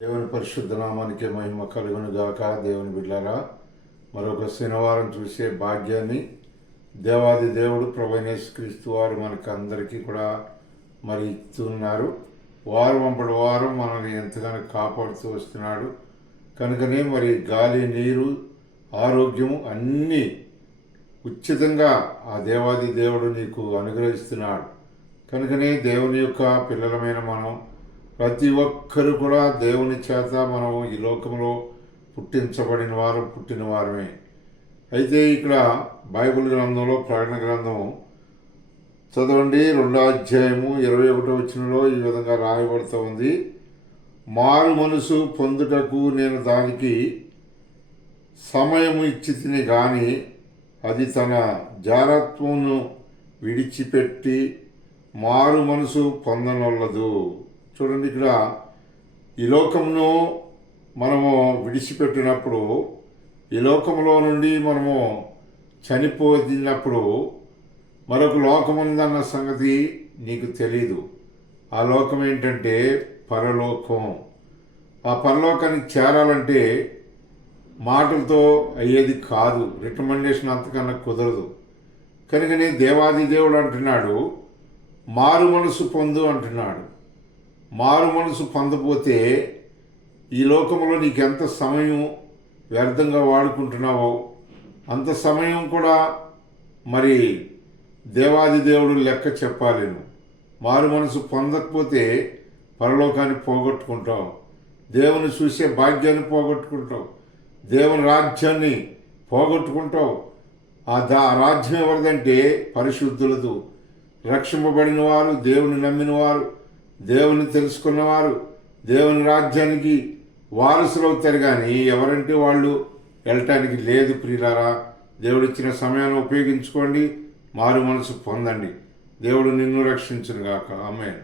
దేవుని పరిశుద్ధ నామానికి మహిమ కలుగును గాక. దేవుని బిడ్డారా, మరొక శనివారం చూసే భాగ్యాన్ని దేవాది దేవుడు ప్రభువైన యేసుక్రీస్తు వారు మనకు అందరికీ కూడా మరి ఇస్తున్నారు. వారం వెంబడి వారం మనల్ని ఎంతగానో కాపాడుతూ వస్తున్నాడు. కనుకనే మరి గాలి, నీరు, ఆరోగ్యము అన్నీ ఉచితంగా ఆ దేవాది దేవుడు నీకు అనుగ్రహిస్తున్నాడు. కనుకనే దేవుని యొక్క పిల్లలమైన మనం ప్రతి ఒక్కరు కూడా దేవుని చేత మనం ఈ లోకంలో పుట్టిన వారమే. అయితే ఇక్కడ బైబిల్ గ్రంథంలో ప్రకటన గ్రంథం చదవండి, 2వ అధ్యాయము 21వ వచనంలో ఈ విధంగా రాయబడుతూ ఉంది. మారు మనసు పొందుటకు నేను దానికి సమయము ఇచ్చి తిని కానీ అది తన జారత్వమును విడిచిపెట్టి మారు మనసు పొందనొల్లదు. చూడండి, ఇక్కడ ఈ లోకమును మనము విడిచిపెట్టినప్పుడు, ఈ లోకంలో నుండి మనము చనిపోయినప్పుడు మరొక లోకం ఉందన్న సంగతి నీకు తెలీదు. ఆ లోకం ఏంటంటే పరలోకం. ఆ పరలోకానికి చేరాలంటే మాటలతో అయ్యేది కాదు, రికమెండేషన్ అంతకన్నా కుదరదు. కనుకనే దేవాది దేవుడు అంటున్నాడు, మారు మనసు పొందు అంటున్నాడు. మారు మనసు పొందపోతే ఈ లోకంలో నీకెంత సమయం వ్యర్థంగా వాడుకుంటున్నావో అంత సమయం కూడా మరి దేవాది దేవుడు లెక్క చెప్పాలేను. మారు మనసు పొందకపోతే పరలోకాన్ని పోగొట్టుకుంటావు, దేవుని చూసే భాగ్యాన్ని పోగొట్టుకుంటావు, దేవుని రాజ్యాన్ని పోగొట్టుకుంటావు. ఆ రాజ్యం ఎవరిదంటే పరిశుద్ధులదు, రక్షింపబడిన వారు, దేవుని నమ్మిన వారు, దేవుని తెలుసుకున్నవారు దేవుని రాజ్యానికి వారసులు అవుతారు. కానీ ఎవరంటే వాళ్ళు వెళ్ళటానికి లేదు. ప్రియులారా, దేవుడిచ్చిన సమయాన్ని ఉపయోగించుకోండి, మారు మనసు పొందండి. దేవుడు నిన్ను రక్షించును గాక. ఆమేన్.